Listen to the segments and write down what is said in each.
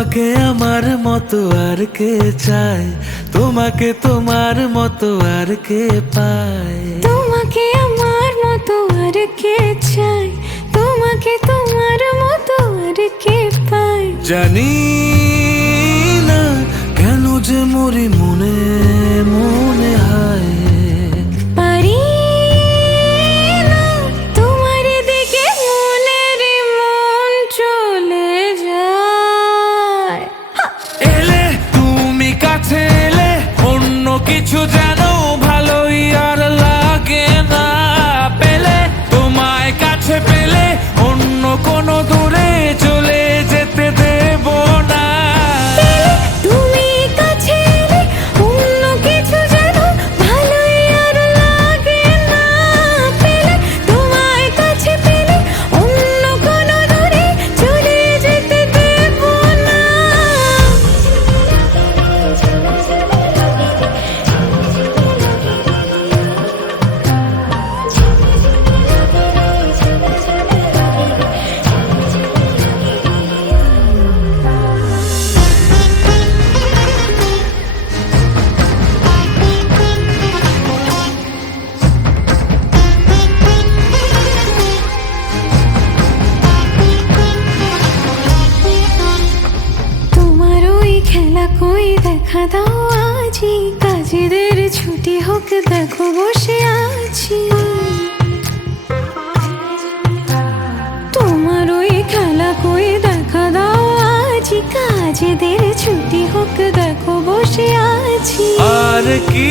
তোমাকে আমার মতো আর কে চায়, তোমাকে তোমার মতো আর কে পায়। তোমাকে আমার মতো আর কে চায়, তোমাকে তোমার মতো আর কে পায়। জানি না কেন যে মরি মনে মনে হায়। পারি না তোমার দিকে মনের মন চলে যায়। এলে তুমি কাছে এলে অন্য কিছু যেন ভালোই আর লাগে না। পেলে তোমায় কাছে পেলে অন্য কোনো দূরে চলে যেতে দেব না। তুমি কাছে এলে অন্য কিছু যেন ভালোই আর লাগে না। পেলে তোমায় কাছে পেলে অন্য কোনো দূরে চলে যেতে দেব না। তোমার ওই খেলা কই দেখা দাও আজি, কাজেদের ছুটি হোক দেখো বসে আছি। তোমার ওই খেলা কই দেখা দাও আজি, কাজেদের ছুটি হোক দেখো বসে আছি। আর কি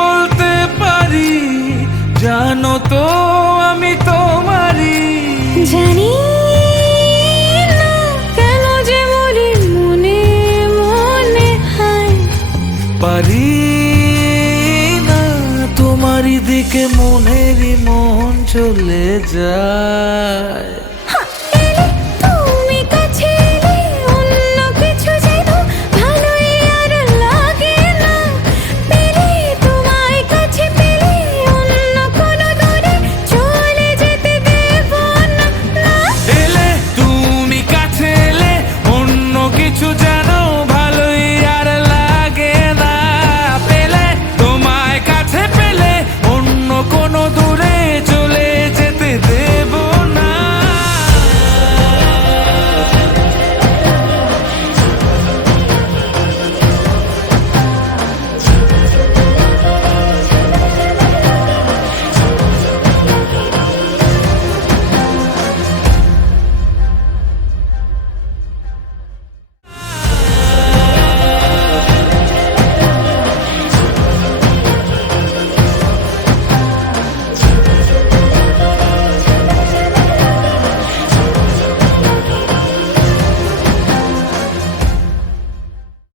বলতে পারি জানো তো আমি তোমারই। জানি না কেন যে মরি মনে মনে হায়। পারি না তোমারই দিকে মনেরই মন চলে যায়।